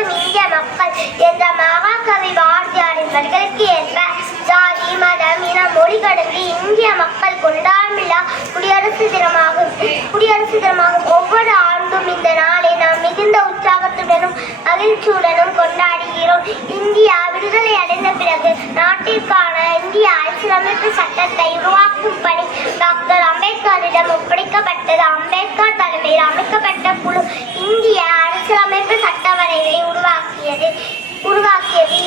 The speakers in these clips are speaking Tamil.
ஓடும் இந்திய மக்கள் என்ற மகாகவி பாரதியாரின் வரிகளுக்கு ஏற்ப ஜாதி மதம் இன மொழி கடந்து இந்திய மக்கள் கொண்டாடும் விழா குடியரசு தினமாகும். ஒவ்வொரு ஆண்டும் இந்த நாளை நாம் மிகுந்த உற்சாகத்துடனும் மகிழ்ச்சியுடனும் கொண்டாடுகிறோம். இந்தியா விடுதலை அடைந்த பிறகு நாட்டிற்கான இந்திய அரசியலமைப்பு சட்டத்தை உருவாக்கும் பணி டாக்டர் அம்பேத்கரிடம் ஒப்படைக்கப்பட்டது. அம்பேத்கர் தலைமையில் அமைக்கப்பட்ட குழு இந்திய அரசியலமைப்பு சட்ட வரைவை உருவாக்கியது.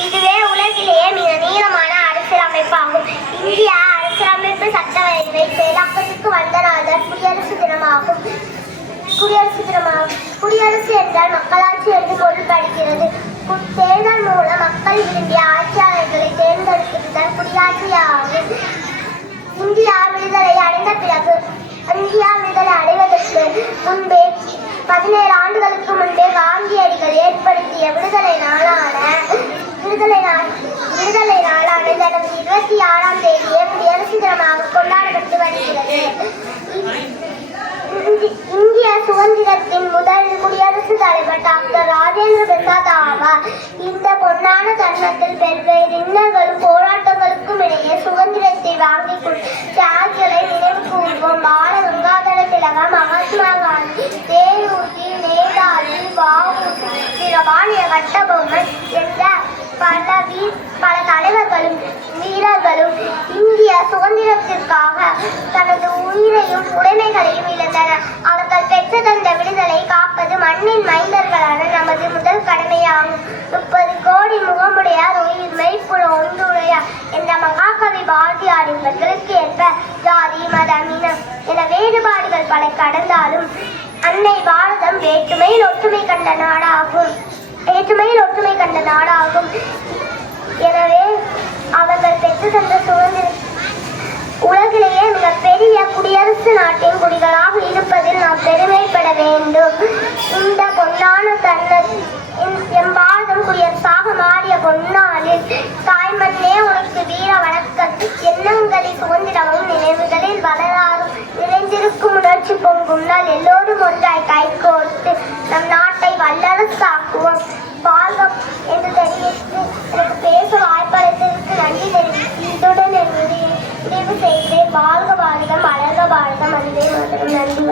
இதுவே உலகிலேயே மிக நீளமான அரசியலமைப்பாகும். இந்திய அரசியலமைப்பு சட்ட வரைவை செயலாக்கத்துக்கு வந்த நாள் குடியரசு தினமாகும். குடியரசு என்றால் மக்களாட்சி என்று பொருள்படுகிறது. தேர்தல் மூலம் மக்கள் விரும்பிய ஆட்சியாளர்களை தேர்ந்தெடுப்பதுதான் குடியாட்சியாகும். இந்தியா விடுதலை அடைவதற்கு முன்பே 17 ஆண்டுகளுக்கு முன்பே காந்தியடிகள் ஏற்படுத்திய விடுதலை நாளான ஜனவரி 26ஆம் தேதியே குடியரசு தினமாக கொண்டாடப்பட்டு வருகிறது. இந்திய சுதந்திரத்தின் முதல் குடியரசுத் தலைவர் டாக்டர் ராஜேந்திர பிரசாத் ஆவார். இந்த பொன்னான தருணத்தில் பல்வேறு இன்னல்களும் போராட்டங்களுக்கும் இடையே சுதந்திரத்தை வாங்கிக் கொள்ளும் தியாகிகளை நினைவு கூறுவோம். பால கங்காதர திலகம், மகாத்மா காந்தி, நேருஜி, நேதாஜி, வ.உ.சி., வீரபாண்டிய கட்டபொம்மன் என்ற பல தலைவர்களும் வீரர்களும் இந்திய சுதந்திரத்திற்காக தனது உயிரையும் உடைமைகளையும் இழந்தனர். அவர்கள் பெற்று தந்த விடுதலை காப்பது மண்ணின் மைந்தர்களான நமது முதல் கடமையாகும். 30 கோடி முகமுடையார் உயிர் மெய்ப்புற ஒன்றுடையார் என்ற மகாகவி பாரதியாரின் வரிகளுக்கு ஏற்ப ஜாதி மதம் இனம் என வேறுபாடுகள் பல கடந்தாலும் அன்னை பாரதம் வேற்றுமையில் ஒற்றுமை கண்ட நாடாகும். எனவே அவர்கள் பெற்று தந்த சுதந்திரம் உலகிலேயே மிகப்பெரிய குடியரசு நாட்டின் குடிகளாக இருப்பதில் நாம் பெருமைப்பட வேண்டும். இந்த பொன்னான எம் பாரதம் குடியரசாக மாறிய பொன்னாளில் தாய்மண்ணே உனக்கு வீர வணக்கம். எண்ணங்களில் சுதந்திரமும் நினைவுகளில் வரலாறும் நிறைந்திருக்கும் உணர்ச்சி பொங்கும் நாள். எல்லோரும் ஒன்றாய் கைகோர்த்து நம் நாட்டை வல்லரசாக்குவோம். வாழ்க என்று தெரிவித்து எனக்கு பேச வாய்ப்பளித்ததற்கு நன்றி தெரிவித்து இத்துடன் முடிவு செய்கிறேன். வாழ்க பாரதம், வளர்க பாரதம். அதுவே நன்றி.